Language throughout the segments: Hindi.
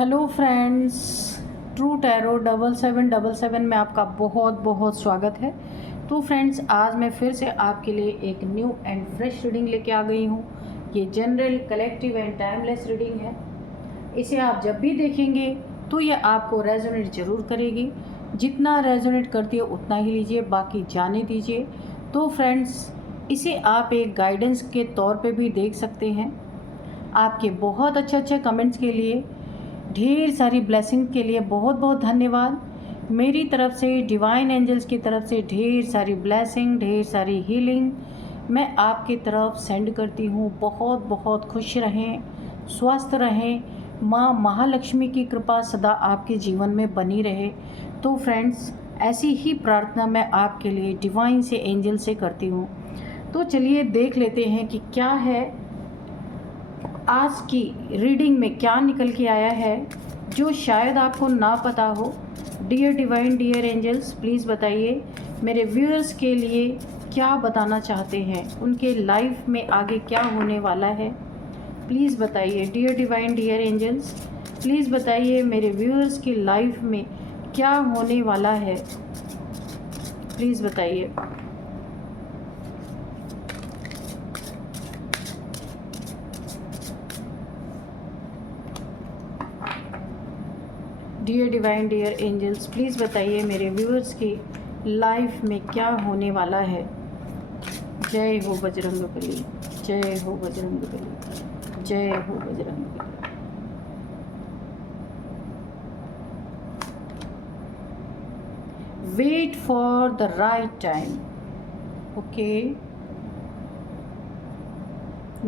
हेलो फ्रेंड्स, ट्रू टैरो 7777 में आपका बहुत बहुत स्वागत है। तो फ्रेंड्स, आज मैं फिर से आपके लिए एक न्यू एंड फ्रेश रीडिंग लेके आ गई हूँ। ये general, collective and timeless reading है। इसे आप जब भी देखेंगे तो ये आपको रेजोनेट ज़रूर करेगी। जितना रेजोनेट करती है उतना ही लीजिए, बाकी जाने दीजिए। तो फ्रेंड्स, इसे आप एक गाइडेंस के तौर पे भी देख सकते हैं। आपके बहुत अच्छे अच्छे कमेंट्स के लिए, ढेर सारी ब्लेसिंग के लिए बहुत बहुत धन्यवाद। मेरी तरफ से, डिवाइन एंजल्स की तरफ से ढेर सारी ब्लेसिंग, ढेर सारी हीलिंग मैं आपकी तरफ सेंड करती हूँ। बहुत बहुत खुश रहें, स्वस्थ रहें, माँ महालक्ष्मी की कृपा सदा आपके जीवन में बनी रहे। तो फ्रेंड्स, ऐसी ही प्रार्थना मैं आपके लिए डिवाइन से, एंजल से करती हूँ। तो चलिए देख लेते हैं कि क्या है आज की रीडिंग में, क्या निकल के आया है जो शायद आपको ना पता हो। Dear divine, dear angels, please बताइए मेरे व्यूअर्स के लिए क्या बताना चाहते हैं, उनके लाइफ में आगे क्या होने वाला है। प्लीज़ बताइए dear divine, dear angels, please बताइए मेरे व्यूअर्स की लाइफ में क्या होने वाला है। प्लीज़ बताइए। Dear divine, dear angels, please बताइए मेरे व्यूअर्स की लाइफ में क्या होने वाला है। जय हो बजरंगबली, जय हो बजरंगबली, जय हो Bajrangbali. Wait for the right time. Okay,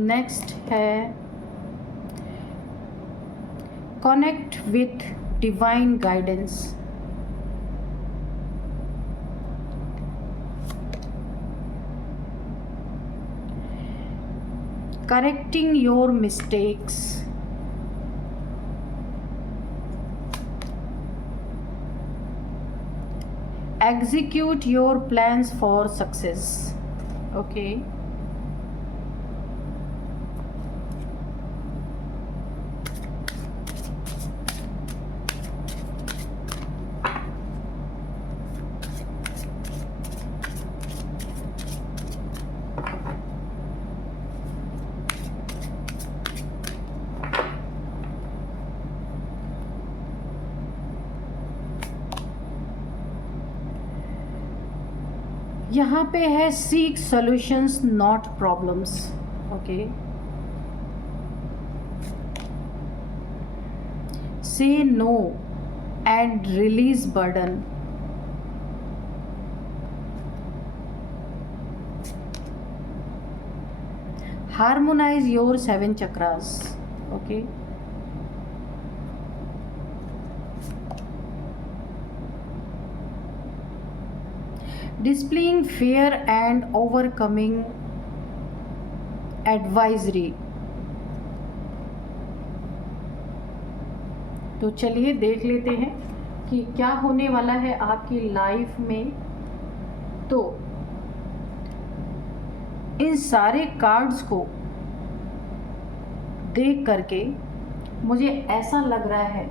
next है connect with divine guidance। correcting your mistakes। execute your plans for success। okay, यहाँ पे है seek solutions not problems. Okay, say no and release burden. Harmonise your 7 chakras. Okay, displaying fear and overcoming advisory। तो चलिए देख लेते हैं कि क्या होने वाला है आपकी लाइफ में। तो इन सारे कार्ड्स को देख करके मुझे ऐसा लग रहा है,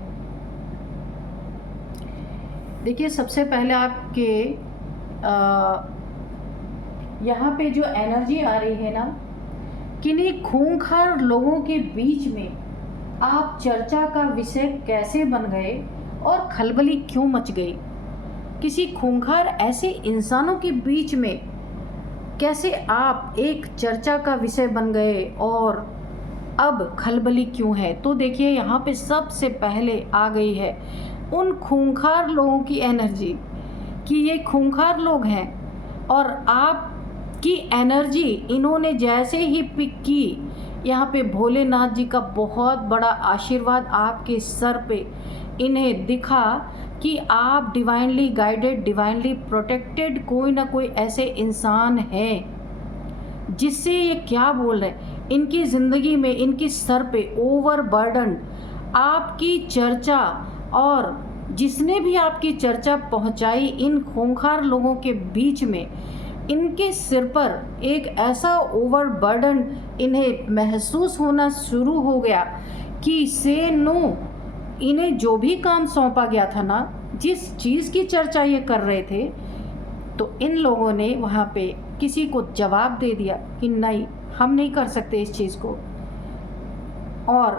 देखिए सबसे पहले आपके यहाँ पे जो एनर्जी आ रही है ना, किन्हीं खूंखार लोगों के बीच में आप चर्चा का विषय कैसे बन गए और खलबली क्यों मच गई। किसी खूंखार ऐसे इंसानों के बीच में कैसे आप एक चर्चा का विषय बन गए और अब खलबली क्यों है। तो देखिए यहाँ पे सबसे पहले आ गई है उन खूंखार लोगों की एनर्जी कि ये खूंखार लोग हैं और आपकी एनर्जी इन्होंने जैसे ही पिक की, यहाँ पे भोलेनाथ जी का बहुत बड़ा आशीर्वाद आपके सर पे इन्हें दिखा कि आप डिवाइनली गाइडेड, डिवाइनली प्रोटेक्टेड, कोई ना कोई ऐसे इंसान है जिससे ये क्या बोल रहे हैं, इनकी ज़िंदगी में, इनकी सर पे ओवरबर्डन आपकी चर्चा, और जिसने भी आपकी चर्चा पहुंचाई इन खूंखार लोगों के बीच में, इनके सिर पर एक ऐसा ओवरबर्डन इन्हें महसूस होना शुरू हो गया कि से नो इन्हें जो भी काम सौंपा गया था ना, जिस चीज़ की चर्चा ये कर रहे थे, तो इन लोगों ने वहाँ पे किसी को जवाब दे दिया कि नहीं, हम नहीं कर सकते इस चीज़ को, और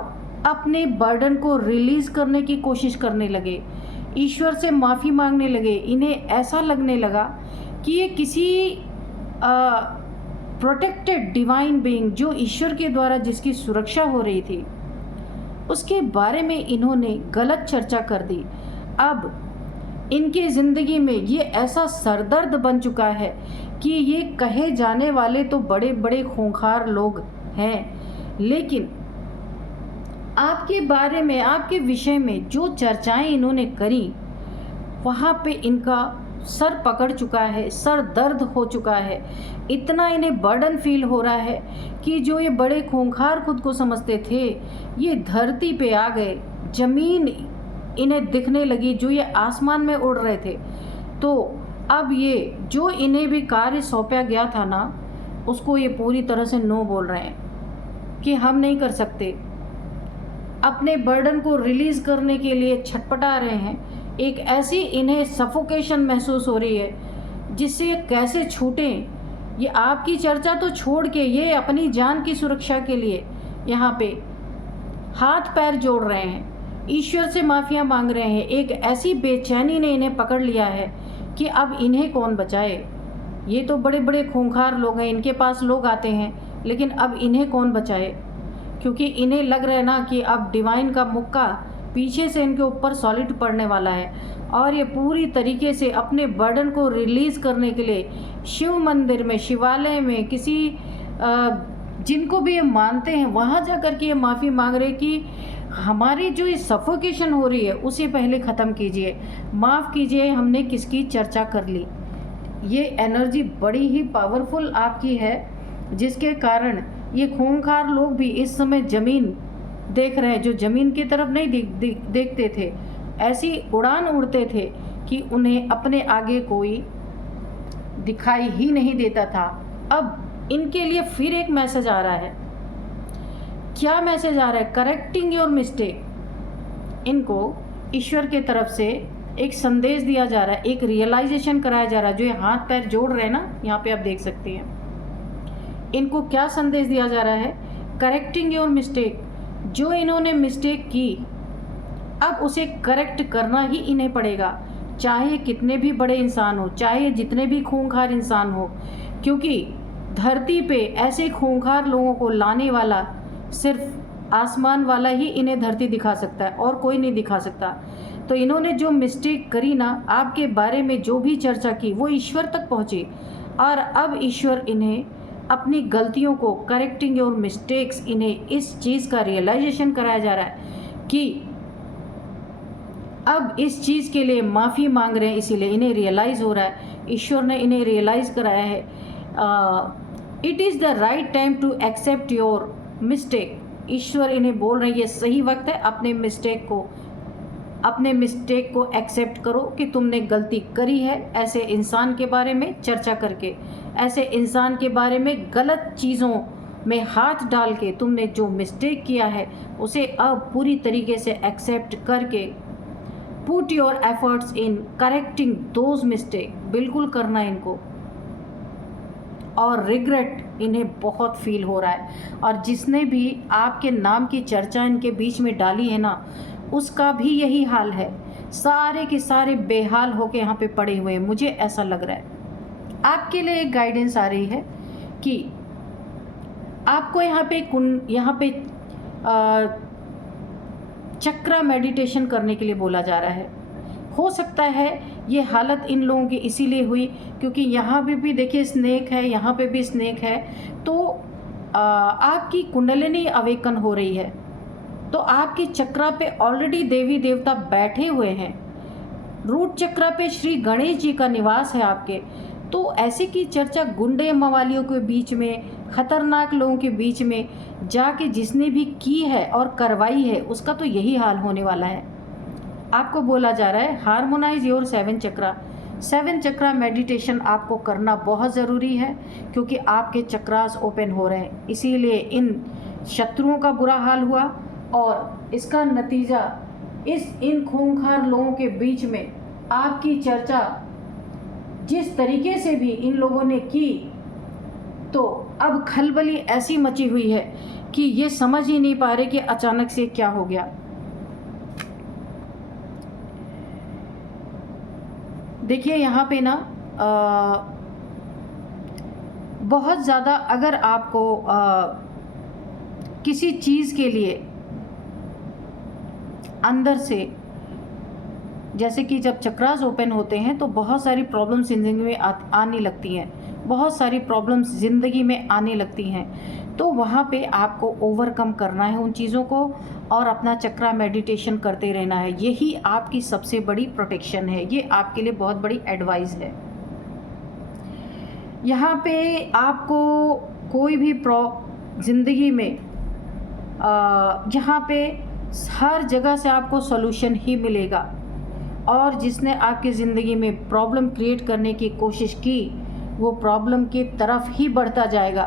अपने बर्डन को रिलीज़ करने की कोशिश करने लगे, ईश्वर से माफ़ी मांगने लगे। इन्हें ऐसा लगने लगा कि ये किसी प्रोटेक्टेड डिवाइन बीइंग, जो ईश्वर के द्वारा जिसकी सुरक्षा हो रही थी, उसके बारे में इन्होंने गलत चर्चा कर दी। अब इनकी ज़िंदगी में ये ऐसा सरदर्द बन चुका है कि ये कहे जाने वाले तो बड़े बड़े खूंखार लोग हैं, लेकिन आपके बारे में, आपके विषय में जो चर्चाएं इन्होंने करी, वहाँ पे इनका सर पकड़ चुका है, सर दर्द हो चुका है। इतना इन्हें बर्डन फील हो रहा है कि जो ये बड़े खूंखार खुद को समझते थे, ये धरती पे आ गए, ज़मीन इन्हें दिखने लगी, जो ये आसमान में उड़ रहे थे। तो अब ये जो इन्हें भी कार्य सौंपा गया था ना, उसको ये पूरी तरह से नो बोल रहे हैं कि हम नहीं कर सकते। अपने बर्डन को रिलीज़ करने के लिए छटपटा रहे हैं। एक ऐसी इन्हें सफोकेशन महसूस हो रही है जिससे ये कैसे छूटें। ये आपकी चर्चा तो छोड़ के ये अपनी जान की सुरक्षा के लिए यहाँ पे हाथ पैर जोड़ रहे हैं, ईश्वर से माफ़िया मांग रहे हैं। एक ऐसी बेचैनी ने इन्हें पकड़ लिया है कि अब इन्हें कौन बचाए। ये तो बड़े बड़े खूंखार लोग हैं, इनके पास लोग आते हैं, लेकिन अब इन्हें कौन बचाए, क्योंकि इन्हें लग रहा है ना कि अब डिवाइन का मुक्का पीछे से इनके ऊपर सॉलिड पड़ने वाला है, और ये पूरी तरीके से अपने बर्डन को रिलीज़ करने के लिए शिव मंदिर में, शिवालय में, किसी जिनको भी ये मानते हैं वहाँ जा कर के ये माफ़ी मांग रहे कि हमारी जो ये सफोकेशन हो रही है उसे पहले ख़त्म कीजिए, माफ़ कीजिए, हमने किसकी चर्चा कर ली। ये एनर्जी बड़ी ही पावरफुल आपकी है, जिसके कारण ये खूंखार लोग भी इस समय ज़मीन देख रहे हैं, जो ज़मीन की तरफ नहीं देखते थे, ऐसी उड़ान उड़ते थे कि उन्हें अपने आगे कोई दिखाई ही नहीं देता था। अब इनके लिए फिर एक मैसेज आ रहा है। क्या मैसेज आ रहा है? Correcting your mistake. इनको ईश्वर के तरफ से एक संदेश दिया जा रहा है, एक रियलाइजेशन कराया जा रहा है। जो ये हाथ पैर जोड़ रहे हैं ना, यहाँ पे आप देख सकते हैं, इनको क्या संदेश दिया जा रहा है? Correcting your mistake. जो इन्होंने मिस्टेक की, अब उसे करेक्ट करना ही इन्हें पड़ेगा, चाहे कितने भी बड़े इंसान हो, चाहे जितने भी खूंखार इंसान हो, क्योंकि धरती पे ऐसे खूंखार लोगों को लाने वाला सिर्फ आसमान वाला ही इन्हें धरती दिखा सकता है, और कोई नहीं दिखा सकता। तो इन्होंने जो मिस्टेक करी ना, आपके बारे में जो भी चर्चा की, वो ईश्वर तक पहुँची, और अब ईश्वर इन्हें अपनी गलतियों को, करेक्टिंग योर मिस्टेक्स, इन्हें इस चीज़ का रियलाइजेशन कराया जा रहा है कि अब इस चीज़ के लिए माफ़ी मांग रहे हैं, इसीलिए इन्हें रियलाइज़ हो रहा है, ईश्वर ने इन्हें रियलाइज़ कराया है। It is the right time to accept your mistake. ईश्वर इन्हें बोल रहे हैं ये सही वक्त है, अपने मिस्टेक को एक्सेप्ट करो कि तुमने गलती करी है। ऐसे इंसान के बारे में चर्चा करके, ऐसे इंसान के बारे में गलत चीज़ों में हाथ डाल के तुमने जो मिस्टेक किया है, उसे अब पूरी तरीके से एक्सेप्ट करके put your efforts in correcting those mistake. बिल्कुल करना इनको, और रिग्रेट इन्हें बहुत फील हो रहा है। और जिसने भी आपके नाम की चर्चा इनके बीच में डाली है ना, उसका भी यही हाल है। सारे के सारे बेहाल होके यहाँ पे पड़े हुए हैं, मुझे ऐसा लग रहा है। आपके लिए एक गाइडेंस आ रही है कि आपको यहाँ पे चक्रा मेडिटेशन करने के लिए बोला जा रहा है। हो सकता है ये हालत इन लोगों की इसीलिए हुई क्योंकि यहाँ पे भी देखिए स्नेक है, यहाँ पे भी स्नेक है, तो आपकी कुंडलिनी अवेकन हो रही है। तो आपके चक्रा पे ऑलरेडी देवी देवता बैठे हुए हैं। रूट चक्रा पे श्री गणेश जी का निवास है आपके। तो ऐसे की चर्चा गुंडे मवालियों के बीच में, खतरनाक लोगों के बीच में जाके जिसने भी की है और करवाई है, उसका तो यही हाल होने वाला है। आपको बोला जा रहा है harmonise your 7 chakra. 7 chakra meditation आपको करना बहुत ज़रूरी है क्योंकि आपके चक्रास ओपन हो रहे हैं। इसीलिए इन शत्रुओं का बुरा हाल हुआ और इसका नतीजा इन खूंखार लोगों के बीच में आपकी चर्चा जिस तरीके से भी इन लोगों ने की, तो अब खलबली ऐसी मची हुई है कि ये समझ ही नहीं पा रहे कि अचानक से क्या हो गया। देखिए यहाँ पे ना बहुत ज़्यादा अगर आपको किसी चीज़ के लिए अंदर से, जैसे कि जब चक्रास ओपन होते हैं तो बहुत सारी प्रॉब्लम्स ज़िंदगी में आने लगती हैं, बहुत सारी प्रॉब्लम्स ज़िंदगी में आने लगती हैं, तो वहाँ पे आपको ओवरकम करना है उन चीज़ों को और अपना चक्रा मेडिटेशन करते रहना है। यही आपकी सबसे बड़ी प्रोटेक्शन है, ये आपके लिए बहुत बड़ी एडवाइस है। यहाँ पे आपको कोई भी ज़िंदगी में यहाँ पे हर जगह से आपको सॉल्यूशन ही मिलेगा, और जिसने आपकी ज़िंदगी में प्रॉब्लम क्रिएट करने की कोशिश की वो प्रॉब्लम की तरफ ही बढ़ता जाएगा।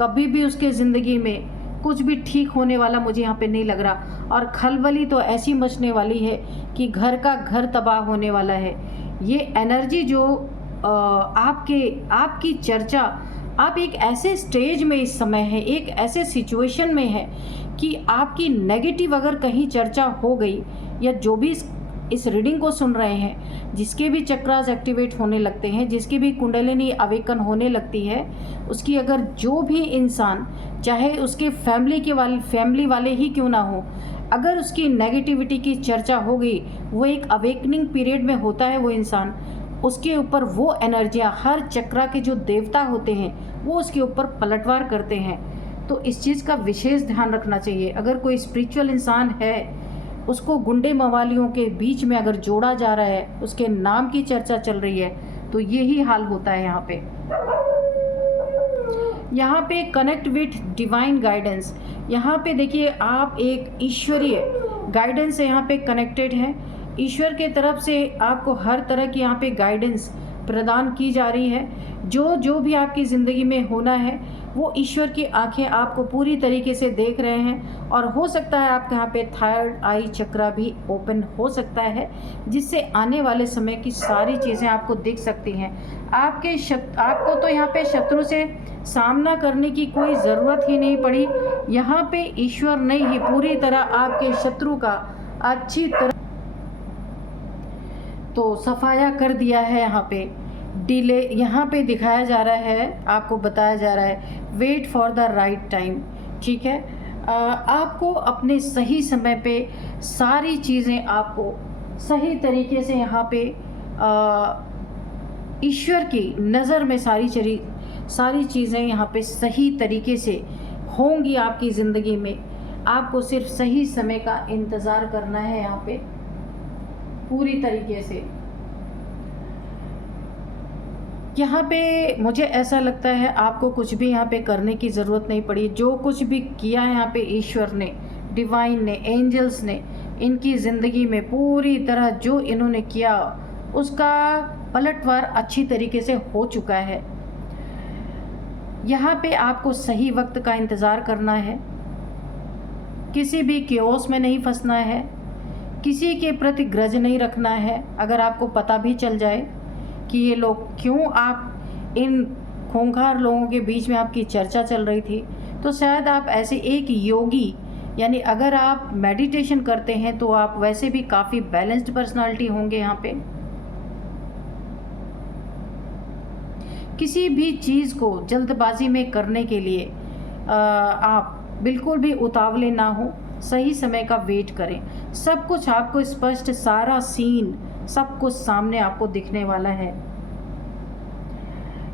कभी भी उसके ज़िंदगी में कुछ भी ठीक होने वाला मुझे यहाँ पे नहीं लग रहा, और खलबली तो ऐसी मचने वाली है कि घर का घर तबाह होने वाला है। ये एनर्जी जो आपकी चर्चा, आप एक ऐसे स्टेज में इस समय है, एक ऐसे सिचुएशन में है कि आपकी नेगेटिव अगर कहीं चर्चा हो गई, या जो भी इस रीडिंग को सुन रहे हैं, जिसके भी चक्रास एक्टिवेट होने लगते हैं, जिसकी भी कुंडलिनी अवेकन होने लगती है, उसकी अगर जो भी इंसान, चाहे उसके फैमिली वाले ही क्यों ना हो, अगर उसकी नेगेटिविटी की चर्चा हो गई, वो एक अवेकनिंग पीरियड में होता है वो इंसान, उसके ऊपर वो एनर्जियाँ, हर चक्रा के जो देवता होते हैं वो उसके ऊपर पलटवार करते हैं। तो इस चीज़ का विशेष ध्यान रखना चाहिए। अगर कोई स्पिरिचुअल इंसान है, उसको गुंडे मवालियों के बीच में अगर जोड़ा जा रहा है, उसके नाम की चर्चा चल रही है, तो यही हाल होता है। यहाँ पे कनेक्ट विथ डिवाइन गाइडेंस, यहाँ पे देखिए आप एक ईश्वरीय गाइडेंस से यहाँ पे कनेक्टेड हैं। ईश्वर के तरफ से आपको हर तरह की यहाँ पे गाइडेंस प्रदान की जा रही है। जो भी आपकी ज़िंदगी में होना है वो ईश्वर की आंखें आपको पूरी तरीके से देख रहे हैं, और हो सकता है आपके यहाँ पे थर्ड आई चक्रा भी ओपन हो सकता है, जिससे आने वाले समय की सारी चीज़ें आपको दिख सकती हैं। आपको तो यहाँ पे शत्रु से सामना करने की कोई ज़रूरत ही नहीं पड़ी। यहाँ पे ईश्वर ने ही पूरी तरह आपके शत्रु का अच्छी तरह तो सफाया कर दिया है। यहाँ पे डिले यहाँ पे दिखाया जा रहा है, आपको बताया जा रहा है wait for the right time. ठीक है, आपको अपने सही समय पे सारी चीज़ें आपको सही तरीके से यहाँ पे ईश्वर की नज़र में सारी चीज़ें यहाँ पे सही तरीके से होंगी आपकी ज़िंदगी में। आपको सिर्फ सही समय का इंतज़ार करना है यहाँ पे पूरी तरीके से। यहाँ पे मुझे ऐसा लगता है आपको कुछ भी यहाँ पे करने की ज़रूरत नहीं पड़ी। जो कुछ भी किया है यहाँ पे ईश्वर ने, डिवाइन ने, एंजल्स ने इनकी ज़िंदगी में पूरी तरह जो इन्होंने किया उसका पलटवार अच्छी तरीके से हो चुका है। यहाँ पे आपको सही वक्त का इंतज़ार करना है, किसी भी केओस में नहीं फंसना है, किसी के प्रति ग्रज नहीं रखना है। अगर आपको पता भी चल जाए कि ये लोग क्यों, आप इन खूंखार लोगों के बीच में आपकी चर्चा चल रही थी, तो शायद आप ऐसे एक योगी, यानी अगर आप मेडिटेशन करते हैं तो आप वैसे भी काफ़ी बैलेंस्ड पर्सनालिटी होंगे। यहाँ पे किसी भी चीज़ को जल्दबाजी में करने के लिए आप बिल्कुल भी उतावले ना हो, सही समय का वेट करें। सब कुछ आपको स्पष्ट, सारा सीन सब कुछ सामने आपको दिखने वाला है।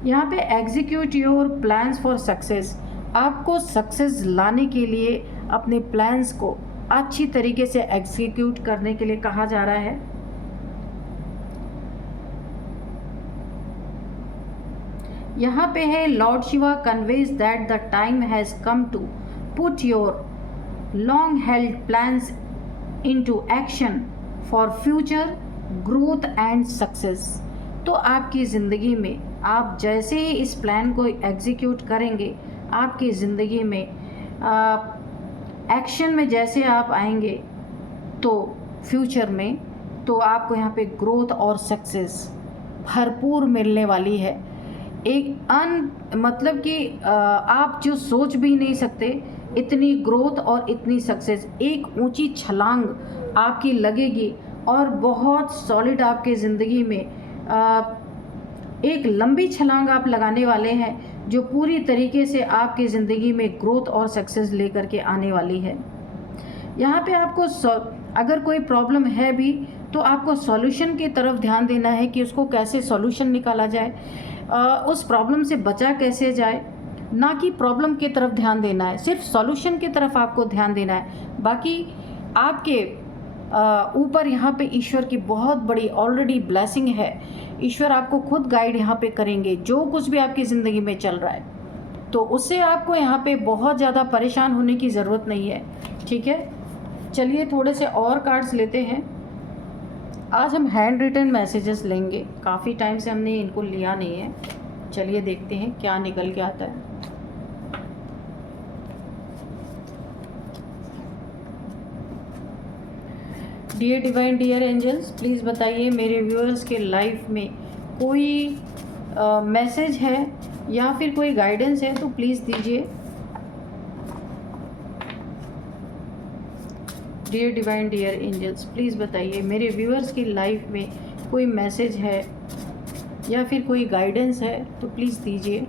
यहाँ पे execute your plans for success, आपको सक्सेस लाने के लिए अपने प्लान्स को अच्छी तरीके से एग्जीक्यूट करने के लिए कहा जा रहा है। यहाँ पे है lord Shiva conveys that the time has come to put your long held plans into action for future growth and success। तो आपकी ज़िंदगी में आप जैसे ही इस प्लान को एग्जीक्यूट करेंगे, आपकी ज़िंदगी में एक्शन में जैसे आप आएंगे, तो फ्यूचर में, तो आपको यहाँ पे ग्रोथ और सक्सेस भरपूर मिलने वाली है। एक मतलब कि आप जो सोच भी नहीं सकते इतनी ग्रोथ और इतनी सक्सेस, एक ऊंची छलांग आपकी लगेगी और बहुत सॉलिड आपके ज़िंदगी में एक लंबी छलांग आप लगाने वाले हैं जो पूरी तरीके से आपकी ज़िंदगी में ग्रोथ और सक्सेस लेकर के आने वाली है। यहाँ पे आपको अगर कोई प्रॉब्लम है भी तो आपको सॉल्यूशन की तरफ ध्यान देना है कि उसको कैसे सॉल्यूशन निकाला जाए, उस प्रॉब्लम से बचा कैसे जाए, ना कि प्रॉब्लम की तरफ ध्यान देना है, सिर्फ सॉल्यूशन की तरफ आपको ध्यान देना है। बाकी आपके ऊपर यहाँ पे ईश्वर की बहुत बड़ी ऑलरेडी ब्लेसिंग है। ईश्वर आपको खुद गाइड यहाँ पे करेंगे जो कुछ भी आपकी ज़िंदगी में चल रहा है, तो उससे आपको यहाँ पे बहुत ज़्यादा परेशान होने की ज़रूरत नहीं है। ठीक है, चलिए थोड़े से और कार्ड्स लेते हैं। आज हम हैंड रिटन मैसेजेस लेंगे, काफ़ी टाइम से हमने इनको लिया नहीं है। चलिए देखते हैं क्या निकल के आता है। Dear divine, dear angels, please बताइए मेरे व्यूअर्स के लाइफ में कोई मैसेज है या फिर कोई गाइडेंस है तो प्लीज़ दीजिए। Dear divine, dear angels, please बताइए मेरे व्यूअर्स की लाइफ में कोई मैसेज है या फिर कोई गाइडेंस है तो प्लीज़ दीजिए।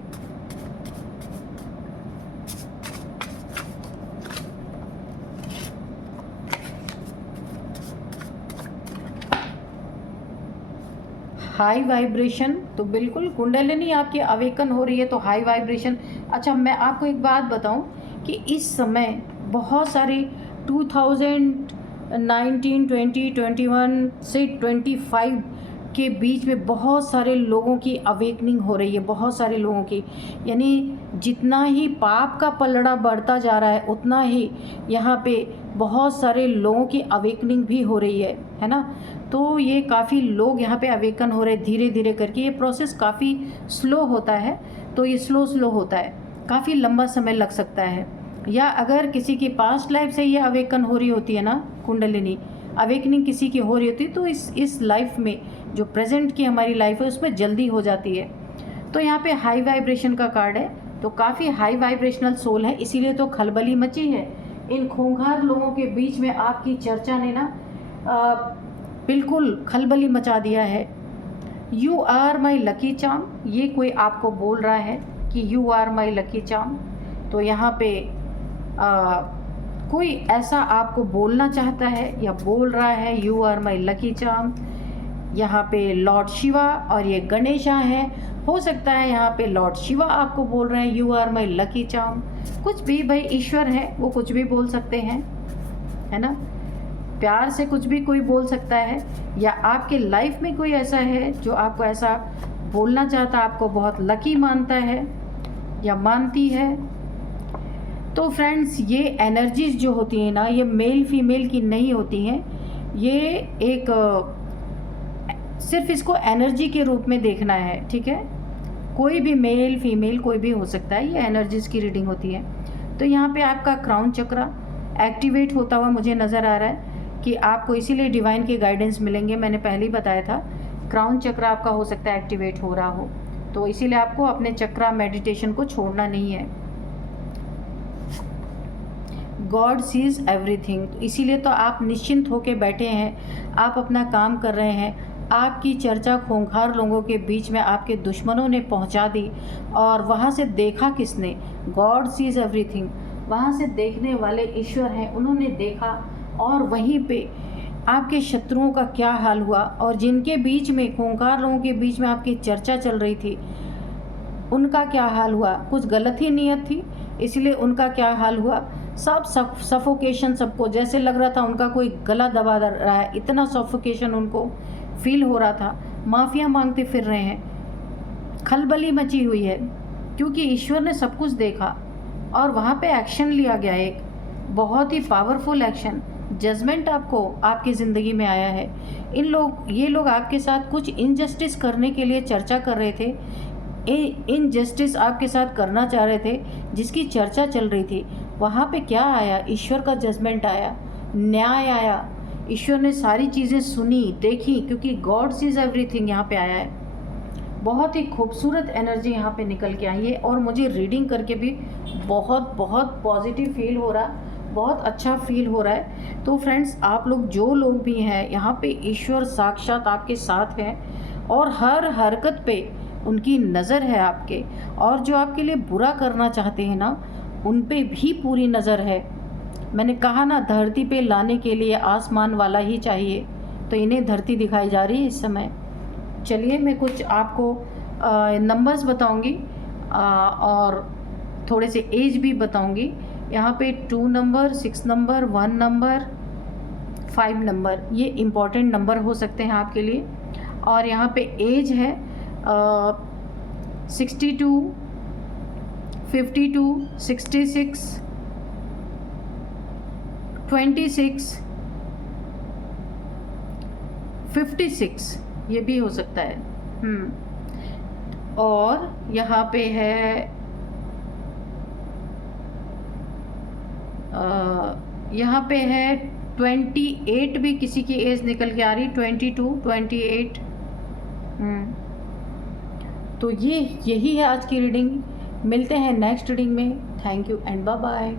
हाई वाइब्रेशन, तो बिल्कुल कुंडलिनी आपकी अवेकन हो रही है तो हाई वाइब्रेशन। अच्छा, मैं आपको एक बात बताऊं कि इस समय बहुत सारे 2019, 20, 21 से 25 के बीच में बहुत सारे लोगों की अवेकनिंग हो रही है, बहुत सारे लोगों की। यानी जितना ही पाप का पलड़ा बढ़ता जा रहा है उतना ही यहाँ पे बहुत सारे लोगों की अवेकनिंग भी हो रही है ना। तो ये काफ़ी लोग यहाँ पे अवेकन हो रहे हैं धीरे धीरे करके। ये प्रोसेस काफ़ी स्लो होता है, तो ये स्लो होता है, काफ़ी लंबा समय लग सकता है। या अगर किसी की पास्ट लाइफ से ये अवेकन हो रही होती है ना, कुंडलिनी अवेकनिंग किसी की हो रही होती है, तो इस लाइफ में जो प्रेजेंट की हमारी लाइफ है उसमें जल्दी हो जाती है। तो यहाँ पे हाई वाइब्रेशन का कार्ड है, तो काफ़ी हाई वाइब्रेशनल सोल है, इसीलिए तो खलबली मची है। इन खूंखार लोगों के बीच में आपकी चर्चा ने ना बिल्कुल खलबली मचा दिया है। You are my lucky charm, ये कोई आपको बोल रहा है कि you are my lucky charm. तो यहाँ पे कोई ऐसा आपको बोलना चाहता है या बोल रहा है you are my lucky charm. यहाँ पे लॉर्ड शिवा और ये गणेशा है, हो सकता है यहाँ पे लॉर्ड शिवा आपको बोल रहे हैं you are my lucky charm. कुछ भी, भाई ईश्वर है, वो कुछ भी बोल सकते हैं, है ना। प्यार से कुछ भी कोई बोल सकता है, या आपके लाइफ में कोई ऐसा है जो आपको ऐसा बोलना चाहता है, आपको बहुत लकी मानता है या मानती है। तो फ्रेंड्स, ये एनर्जीज जो होती हैं ना, ये मेल फीमेल की नहीं होती हैं। ये एक सिर्फ इसको एनर्जी के रूप में देखना है, ठीक है। कोई भी मेल फीमेल कोई भी हो सकता है, ये एनर्जीज की रीडिंग होती है। तो यहाँ पे आपका क्राउन चक्रा एक्टिवेट होता हुआ मुझे नज़र आ रहा है कि आपको इसीलिए डिवाइन के गाइडेंस मिलेंगे। मैंने पहले ही बताया था, क्राउन चक्रा आपका हो सकता है एक्टिवेट हो रहा हो, तो इसीलिए आपको अपने चक्रा मेडिटेशन को छोड़ना नहीं है। गॉड सीज एवरीथिंग, इसीलिए तो आप निश्चिंत होकर बैठे हैं, आप अपना काम कर रहे हैं। आपकी चर्चा खूंखार लोगों के बीच में आपके दुश्मनों ने पहुंचा दी, और वहाँ से देखा किसने? गॉड सीज एवरीथिंग, वहाँ से देखने वाले ईश्वर हैं, उन्होंने देखा। और वहीं पे आपके शत्रुओं का क्या हाल हुआ, और जिनके बीच में खूंखार लोगों के बीच में आपकी चर्चा चल रही थी उनका क्या हाल हुआ। कुछ गलत ही नीयत थी, इसलिए उनका क्या हाल हुआ। सब सफोकेशन, सबको जैसे लग रहा था उनका कोई गला दबा रहा है, इतना सफोकेशन उनको फील हो रहा था। माफ़िया मांगते फिर रहे हैं, खलबली मची हुई है, क्योंकि ईश्वर ने सब कुछ देखा और वहाँ पे एक्शन लिया गया, एक बहुत ही पावरफुल एक्शन, जजमेंट आपको आपकी ज़िंदगी में आया है। ये लोग आपके साथ कुछ इनजस्टिस करने के लिए चर्चा कर रहे थे, इनजस्टिस आपके साथ करना चाह रहे थे, जिसकी चर्चा चल रही थी। वहाँ पे क्या आया? ईश्वर का जजमेंट आया, न्याय आया। ईश्वर ने सारी चीज़ें सुनी, देखी, क्योंकि गॉड सीज एवरीथिंग यहाँ पे आया है। बहुत ही खूबसूरत एनर्जी यहाँ पे निकल के आई है और मुझे रीडिंग करके भी बहुत बहुत पॉजिटिव फील हो रहा, बहुत अच्छा फील हो रहा है। तो फ्रेंड्स, आप लोग जो लोग भी हैं यहाँ पे, ईश्वर साक्षात आपके साथ हैं और हर हरकत पे उनकी नज़र है आपके, और जो आपके लिए बुरा करना चाहते हैं ना, उन पे भी पूरी नज़र है। मैंने कहा ना, धरती पे लाने के लिए आसमान वाला ही चाहिए, तो इन्हें धरती दिखाई जा रही है इस समय। चलिए मैं कुछ आपको नंबर्स बताऊंगी और थोड़े से एज भी बताऊंगी। यहाँ पे 2 नंबर, 6 नंबर, 1 नंबर, 5 नंबर, ये इम्पॉर्टेंट नंबर हो सकते हैं आपके लिए। और यहाँ पे एज है 62, 52, 66, 26, 56, ये भी हो सकता है। और यहाँ पे है यहाँ पे है 28 भी किसी की एज निकल के आ रही, 22, 28। तो यही है आज की रीडिंग। मिलते हैं नेक्स्ट रीडिंग में। Thank you and bye bye.